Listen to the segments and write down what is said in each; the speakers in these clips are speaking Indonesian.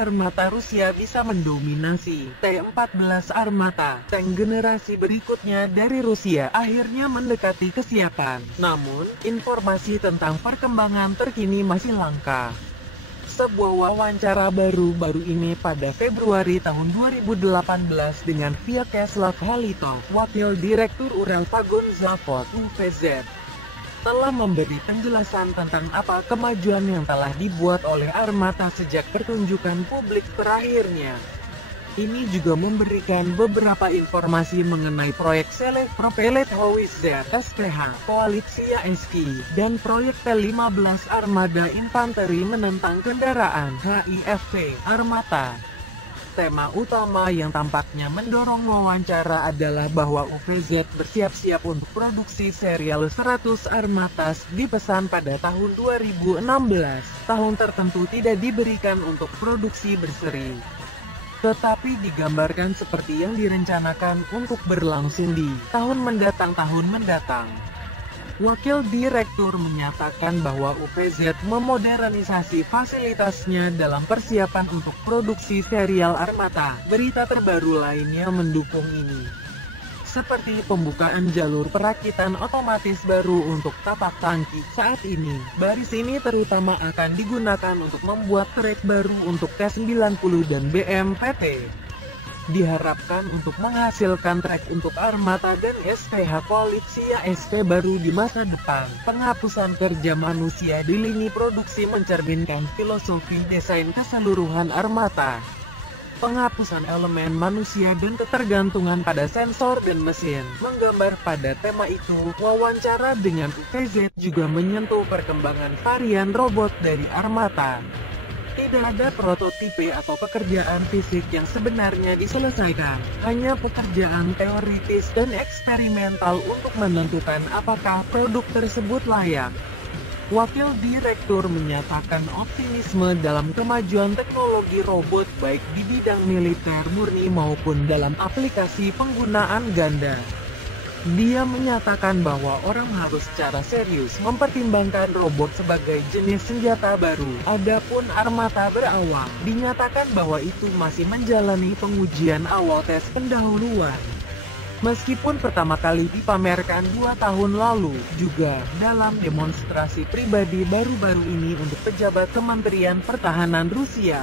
Armata Rusia bisa mendominasi T-14 Armata. Tank generasi berikutnya dari Rusia akhirnya mendekati kesiapan. Namun, informasi tentang perkembangan terkini masih langka. Sebuah wawancara baru-baru ini pada Februari tahun 2018 dengan Vyacheslav Halitov, Wakil Direktur Uralvagon Zavod (UVZ), telah memberi penjelasan tentang apa kemajuan yang telah dibuat oleh Armata sejak pertunjukan publik terakhirnya. Ini juga memberikan beberapa informasi mengenai proyek Select Propellet Howitzer (SPH), Koalisia SP, dan proyek T-15 Armada Infanteri menentang kendaraan HIFV Armata. Tema utama yang tampaknya mendorong wawancara adalah bahwa UVZ bersiap-siap untuk produksi serial 100 Armatas dipesan pada tahun 2016. Tahun tertentu tidak diberikan untuk produksi berseri, tetapi digambarkan seperti yang direncanakan untuk berlangsung di tahun mendatang. Wakil Direktur menyatakan bahwa UVZ memodernisasi fasilitasnya dalam persiapan untuk produksi serial Armata. Berita terbaru lainnya mendukung ini, seperti pembukaan jalur perakitan otomatis baru untuk tapak tangki. Saat ini, baris ini terutama akan digunakan untuk membuat trek baru untuk T-90 dan BMPT. Diharapkan untuk menghasilkan trek untuk Armata dan SPH Koalisia SP baru di masa depan. Penghapusan kerja manusia di lini produksi mencerminkan filosofi desain keseluruhan Armata. Penghapusan elemen manusia dan ketergantungan pada sensor dan mesin. Menggambar pada tema itu, wawancara dengan UVZ juga menyentuh perkembangan varian robot dari Armata. Tidak ada prototipe atau pekerjaan fisik yang sebenarnya diselesaikan, hanya pekerjaan teoritis dan eksperimental untuk menentukan apakah produk tersebut layak. Wakil Direktur menyatakan optimisme dalam kemajuan teknologi robot baik di bidang militer murni maupun dalam aplikasi penggunaan ganda. Dia menyatakan bahwa orang harus secara serius mempertimbangkan robot sebagai jenis senjata baru. Adapun Armata berawal, dinyatakan bahwa itu masih menjalani pengujian awal tes pendahuluan. Meskipun pertama kali dipamerkan 2 tahun lalu, juga dalam demonstrasi pribadi baru-baru ini untuk pejabat Kementerian Pertahanan Rusia.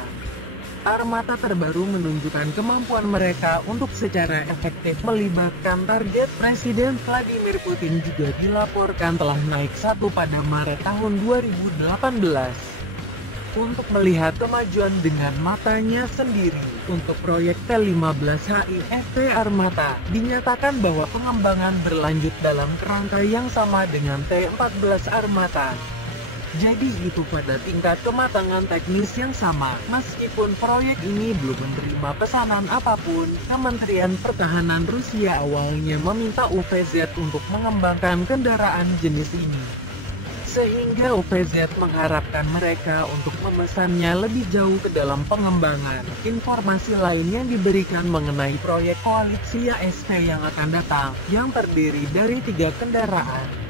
Armata terbaru menunjukkan kemampuan mereka untuk secara efektif melibatkan target. Presiden Vladimir Putin juga dilaporkan telah naik 1 pada Maret tahun 2018. Untuk melihat kemajuan dengan matanya sendiri, untuk proyek T-15 HIFV Armata, dinyatakan bahwa pengembangan berlanjut dalam kerangka yang sama dengan T-14 Armata. Jadi itu pada tingkat kematangan teknis yang sama. Meskipun proyek ini belum menerima pesanan apapun, Kementerian Pertahanan Rusia awalnya meminta UVZ untuk mengembangkan kendaraan jenis ini. Sehingga UVZ mengharapkan mereka untuk memesannya lebih jauh ke dalam pengembangan. Informasi lain yang diberikan mengenai proyek Koalisia SP yang akan datang, yang terdiri dari 3 kendaraan.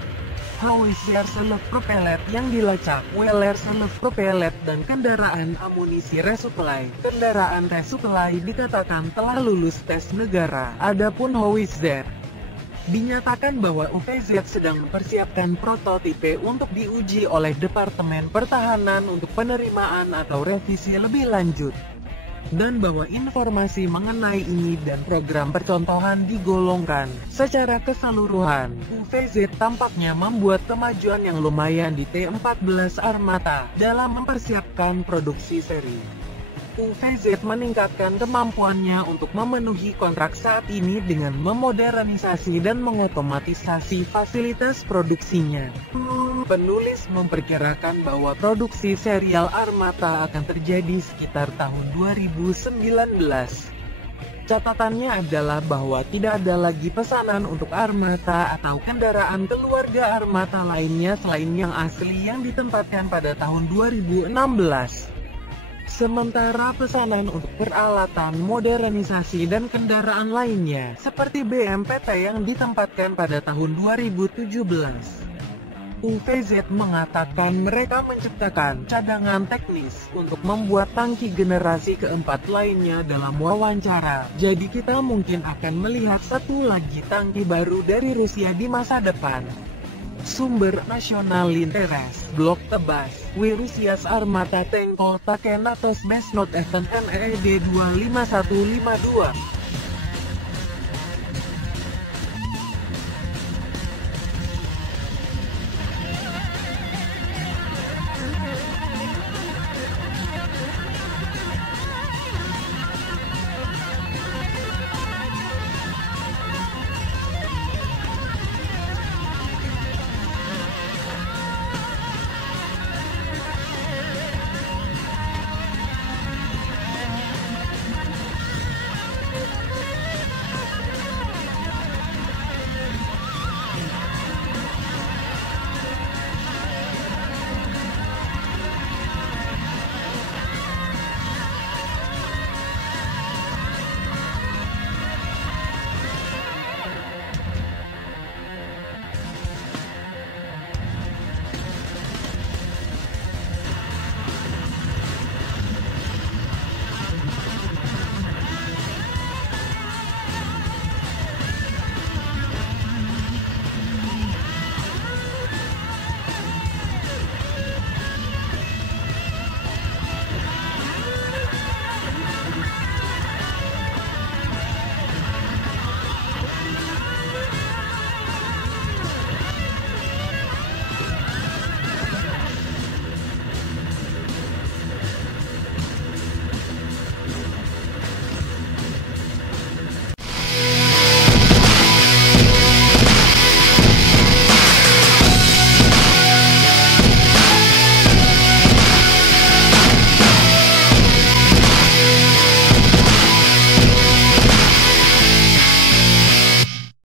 Howitzer Self Propellet yang dilacak, Weller Self Propellet, dan kendaraan amunisi resupply. Kendaraan resupply dikatakan telah lulus tes negara. Adapun Howitzer, dinyatakan bahwa UVZ sedang mempersiapkan prototipe untuk diuji oleh Departemen Pertahanan untuk penerimaan atau revisi lebih lanjut. Dan bahwa informasi mengenai ini dan program percontohan digolongkan secara keseluruhan. UVZ tampaknya membuat kemajuan yang lumayan di T-14 Armata dalam mempersiapkan produksi seri. UVZ meningkatkan kemampuannya untuk memenuhi kontrak saat ini dengan memodernisasi dan mengotomatisasi fasilitas produksinya. Penulis memperkirakan bahwa produksi serial Armata akan terjadi sekitar tahun 2019. Catatannya adalah bahwa tidak ada lagi pesanan untuk Armata atau kendaraan keluarga Armata lainnya selain yang asli yang ditempatkan pada tahun 2016. Sementara pesanan untuk peralatan, modernisasi dan kendaraan lainnya, seperti BMPT yang ditempatkan pada tahun 2017. UVZ mengatakan mereka menciptakan cadangan teknis untuk membuat tangki generasi keempat lainnya dalam wawancara. Jadi kita mungkin akan melihat satu lagi tangki baru dari Rusia di masa depan. Sumber Nasional Interes, Blok Tebas, Rusia's Armata Tenko Takenatos Besnot Event NED 25152.